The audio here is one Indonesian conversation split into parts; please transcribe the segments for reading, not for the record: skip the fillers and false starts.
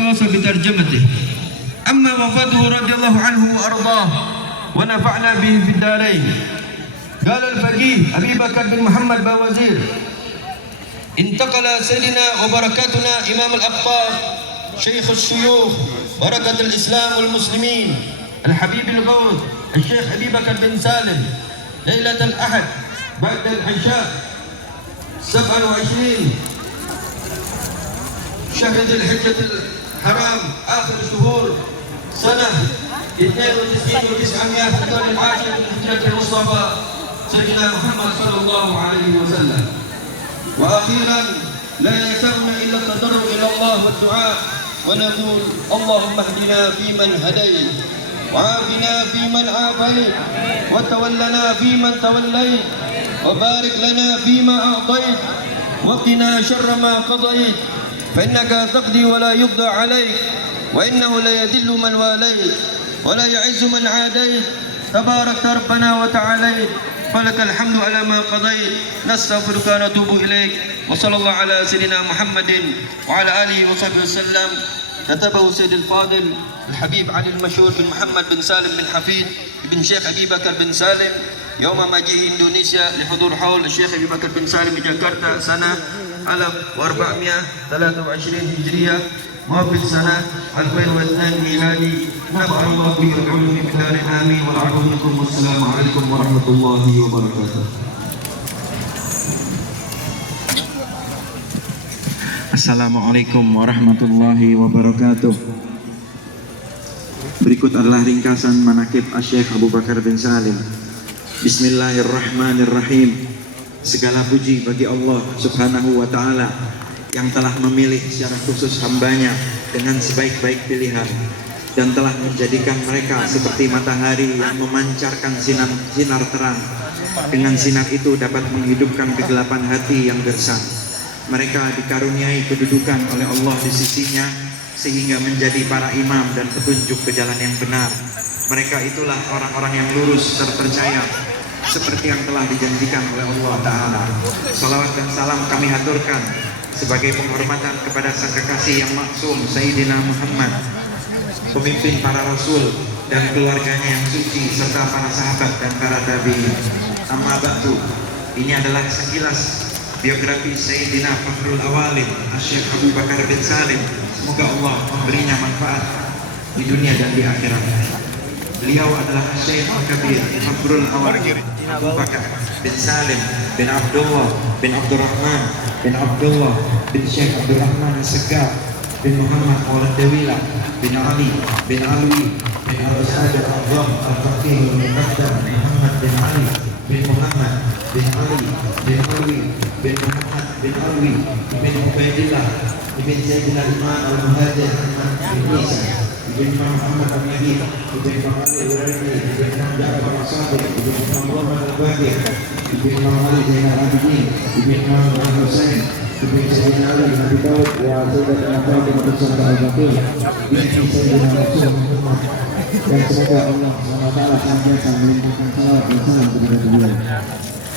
الخاصة بترجمته. أما وفاته رضي الله عنه وأرضاه ونفعنا به في الدارين. قال الفقيه أبي بكر بن محمد باوزير: انتقل سيدنا وبركاتنا إمام الأبطال شيخ الشيوخ بركة الإسلام والمسلمين الحبيب الغوث الشيخ أبي بكر بن سالم ليلة الأحد بعد العشاء 27 شهر ذي الحجة الحرام آخر شهور سنة 92 و900 في الدار العاشر من هجرة المصطفى سيدنا محمد صلى الله عليه وسلم. وأخيرا لا يسعنا إلا التضرع إلى الله والدعاء ونقول: اللهم اهدنا فيمن هديت، وعافنا فيمن عافيت، وتولنا فيمن توليت، وبارك لنا فيما أعطيت، وقنا شر ما قضيت، فإنك تقضي ولا يقضى عليك، وإنه لا يذل من واليت ولا يعز من عاديت، تبارك ربنا وتعاليت، فلك الحمد على ما قضيت، نستغفرك ونتوب إليك. وصلى الله على سيدنا محمد وعلى آله وصحبه وسلم. كتبه سيد الفاضل الحبيب علي المشهور بن محمد بن سالم بن حفيد بن شيخ أبي بكر بن سالم يوم مجيء إندونيسيا لحضور حول الشيخ أبي بكر بن سالم بجاكرتا سنة 1423 هجرية موافق سنة 2002 ميلادي. نفع الله به العلوم في دار آمين. والعفو منكم والسلام عليكم ورحمة الله وبركاته. Assalamualaikum warahmatullahi wabarakatuh. Berikut adalah ringkasan manaqib Asy-Syaikh Abu Bakar bin Salim. Bismillahirrahmanirrahim. Segala puji bagi Allah Subhanahu wa ta'ala yang telah memilih secara khusus hambanya dengan sebaik-baik pilihan dan telah menjadikan mereka seperti matahari yang memancarkan sinar terang. Dengan sinar itu dapat menghidupkan kegelapan hati yang gersang. Mereka dikaruniai kedudukan oleh Allah di sisinya sehingga menjadi para imam dan petunjuk ke jalan yang benar. Mereka itulah orang-orang yang lurus terpercaya seperti yang telah dijanjikan oleh Allah Ta'ala. Salawat dan salam kami haturkan sebagai penghormatan kepada sang kekasih yang maksum Sayyidina Muhammad, pemimpin para rasul dan keluarganya yang suci serta para sahabat dan para tabi'in. Amma ba'du, ini adalah sekilas biografi Sayyidina Fakhrul Awalin Asy-Syaikh Abu Bakar bin Salim. Semoga Allah memberinya manfaat di dunia dan di akhirat. Beliau adalah Syekh Al-Kabir Fakhrul Awalin Abu Bakar bin Salim bin Abdullah bin Abdurrahman bin Abdullah bin Syekh Abdurrahman As-Segaf bin Muhammad Al-Dawila bin Ali bin Alwi bin Al-Ustad Al-Azam Al-Faqih Al-Muqaddam Muhammad bin Ali bin Muhammad bin Ali bin Alwi bin Muhammad bin Alwi bin Ubaidillah bin Sayyidina Imam Al-Muhajir bin Isa bin Muhammad Al-Nabi bin Muhammad Al-Uraini bin Ja'far Al-Sadiq bin Muhammad Al-Baqir bin Muhammad Al-Abidin bin Muhammad Al-Husain bin Sayyidina Ali bin Abi Dawud wa Sayyidina Fatimah bin Al-Baqir bin Sayyidina Rasul Muhammad. Dan semoga Allah SWT senantiasa melimpahkan salawat dan salam kepada beliau.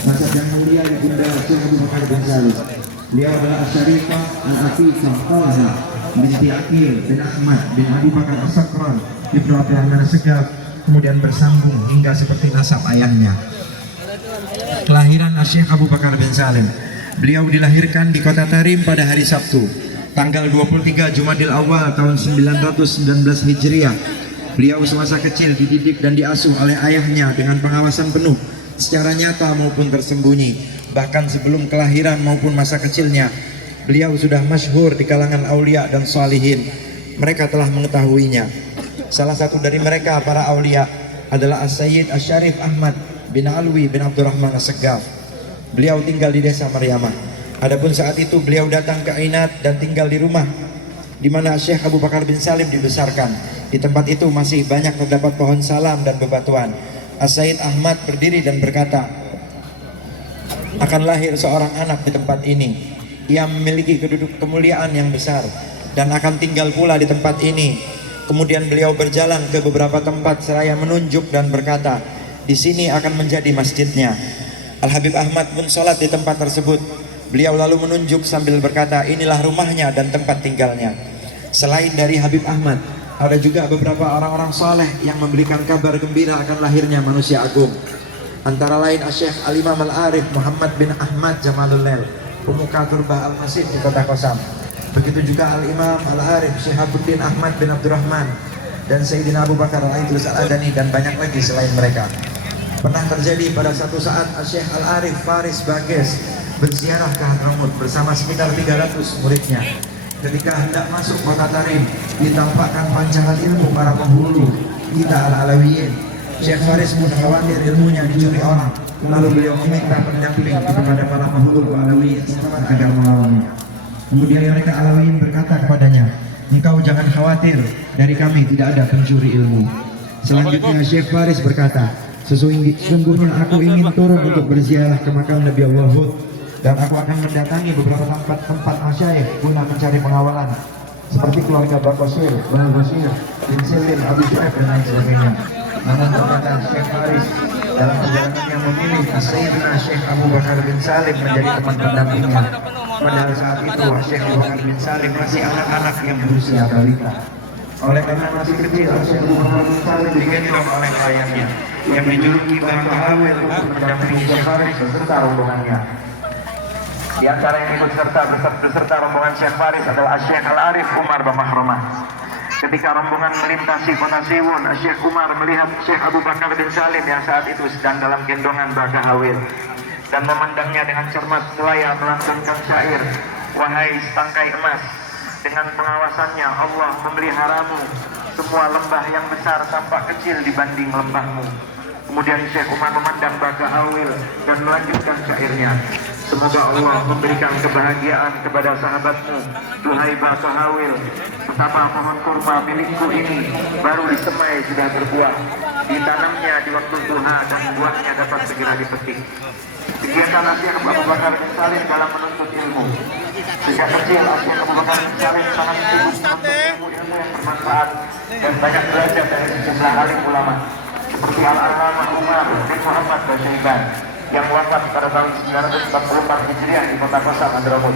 Nasab yang mulia ibunda Syekh Abu Bakar bin Salim. Beliau adalah Asy-Syarifah Al-Afiqah Talha binti Aqil bin Ahmad bin Abu Bakar As-Sakran Ibnu Abdurrahman As-Segaf, kemudian bersambung hingga seperti nasab ayahnya. Kelahiran Syekh Abu Bakar bin Salim. Beliau dilahirkan di kota Tarim pada hari Sabtu, tanggal 23 Jumadil Awal tahun 919 Hijriah. Beliau semasa kecil dididik dan diasuh oleh ayahnya dengan pengawasan penuh secara nyata maupun tersembunyi. Bahkan sebelum kelahiran maupun masa kecilnya, beliau sudah masyhur di kalangan aulia dan salihin. Mereka telah mengetahuinya. Salah satu dari mereka para aulia adalah As-Sayyid Asy-Syarif Ahmad bin Alwi bin Abdurrahman As-Segaf. Beliau tinggal di desa Maryamah. Adapun saat itu beliau datang ke Ainat dan tinggal di rumah di mana Syekh Abu Bakar bin Salim dibesarkan. Di tempat itu masih banyak terdapat pohon salam dan bebatuan. As-Sayyid Ahmad berdiri dan berkata, akan lahir seorang anak di tempat ini. Ia memiliki kemuliaan yang besar dan akan tinggal pula di tempat ini. Kemudian beliau berjalan ke beberapa tempat seraya menunjuk dan berkata, di sini akan menjadi masjidnya. Al-Habib Ahmad pun sholat di tempat tersebut. Beliau lalu menunjuk sambil berkata, inilah rumahnya dan tempat tinggalnya. Selain dari Habib Ahmad, ada juga beberapa orang-orang soleh yang memberikan kabar gembira akan lahirnya manusia agung. Antara lain Syekh Al-Imam Al-Arif Muhammad bin Ahmad Jamalul-Lail, pemuka Turbah Al-Masjid di Kota Kosam. Begitu juga Al-Imam Al-Arif Syihabuddin Ahmad bin Abdurrahman dan Sayyidina Abu Bakar Al-Idrus Al-Adani, dan banyak lagi selain mereka. Pernah terjadi pada satu saat Syekh Al-Arif Faris Bages berziarah ke Hadramaut bersama sekitar 300 muridnya. Ketika hendak masuk kota Tarim, ditampakkan pancaran ilmu para penghulu kita Al-Alawiyin. Syekh Faris pun khawatir ilmunya dicuri orang, lalu beliau meminta pendamping kepada para penghulu Alawiyin agar melawannya. Kemudian mereka Alawiyin berkata kepadanya, "Engkau jangan khawatir, dari kami tidak ada pencuri ilmu." Selanjutnya Syekh Faris berkata, "Sesungguhnya aku ingin turun untuk berziarah ke makam Nabi Allah Hud, dan aku akan mendatangi beberapa tempat masyayikh guna mencari pengawalan, seperti keluarga Bakosir, Basir, bin Silim, Abu Shu'aib, dan lain sebagainya." Namun ternyata Syekh Faris dalam perjalanan yang memilih Sayyidina Syekh Abu Bakar bin Salim menjadi teman pendampingnya. Padahal saat itu Syekh Abu Bakar bin Salim masih anak-anak yang berusia balita. Oleh karena masih kecil, Syekh Abu Bakar bin Salim digendong oleh kliennya yang dijuluki Bangka Awil untuk mendampingi Syekh Faris beserta rombongannya. Di antara yang ikut beserta rombongan Syekh Faris adalah Syekh Al-Arif Umar Bamahromah. Ketika rombongan melintasi kota Siwun, Syekh Umar melihat Syekh Abu Bakar bin Salim yang saat itu sedang dalam gendongan Bangka Awil dan memandangnya dengan cermat seraya melantunkan syair, "Wahai setangkai emas, dengan pengawasannya Allah memeliharamu, semua lembah yang besar tampak kecil dibanding lembahmu." Kemudian Syekh Umar memandang Bangka Awil dan melanjutkan syairnya, "Semoga Allah memberikan kebahagiaan kepada sahabatmu, duhai Bangka Awil. Betapa pohon kurma milikku ini baru disemai sudah berbuah, ditanamnya di waktu duha dan buahnya dapat segera dipetik." Kegiatan Syekh Abu Bakar bin Salim dalam menuntut ilmu. Sejak kecil Syekh Abu Bakar bin Salim sangat sibuk menuntut ilmu yang bermanfaat dan banyak belajar dari sejumlah alim ulama seperti Al-Allamah Umar bin Muhammad Basyaiban yang wafat pada tahun 944 Hijriah di Kota Kosam, Hadramaut.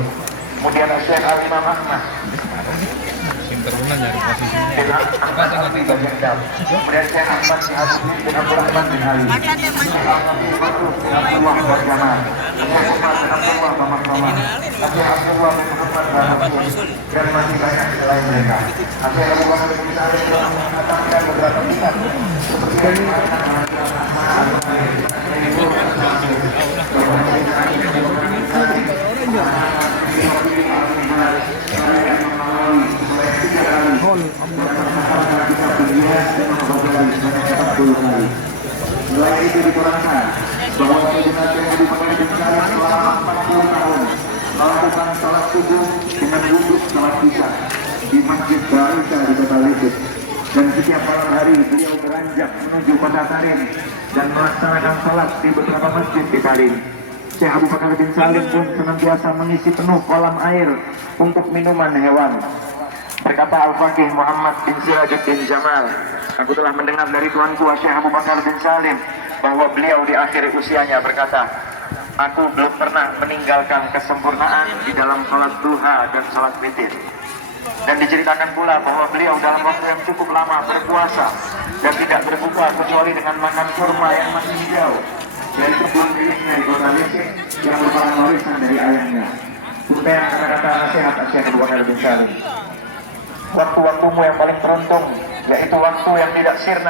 Kemudian Syekh Al-Imam Ahmad Pinter dari posisinya. Kemudian Syekh Ahmad bin Abdurrahman bin Ali, Syekh Abdullah bin Jamal, Syekh Umar bin Abdullah bin Mahkamah, Syekh Abdullah bin Muhammad bin Abdul, dan masih banyak selain mereka. Syekh Abu Bakar bin Salim telah mengatakan beberapa kitab seperti Selain itu diterangkan bahwa Sayyidina Syekh Abu Bakar bin Salim selama 40 tahun melakukan salat subuh dengan wudhu salat isya di Masjid Barisa di Kota Lisik, dan setiap malam hari beliau beranjak menuju Kota Tarim dan melaksanakan salat di beberapa masjid di Tarim. Syekh Abu Bakar bin Salim pun senantiasa mengisi penuh kolam air untuk minuman hewan. Berkata Al-Faqih Muhammad bin Sirajuddin Jamal, "Aku telah mendengar dari tuanku Syekh Abu Bakar bin Salim bahwa beliau di akhir usianya berkata, 'Aku belum pernah meninggalkan kesempurnaan di dalam salat duha dan salat witir.' Dan diceritakan pula bahwa beliau dalam waktu yang cukup lama berpuasa dan tidak berbuka kecuali dengan makan kurma yang masih hijau dari kebun miliknya di Kota Lisik yang merupakan warisan dari ayahnya." Kemudian kata-kata nasihat Syekh Abu Bakar bin Salim, "Waktu-waktumu yang paling beruntung, yaitu waktu yang tidak sirna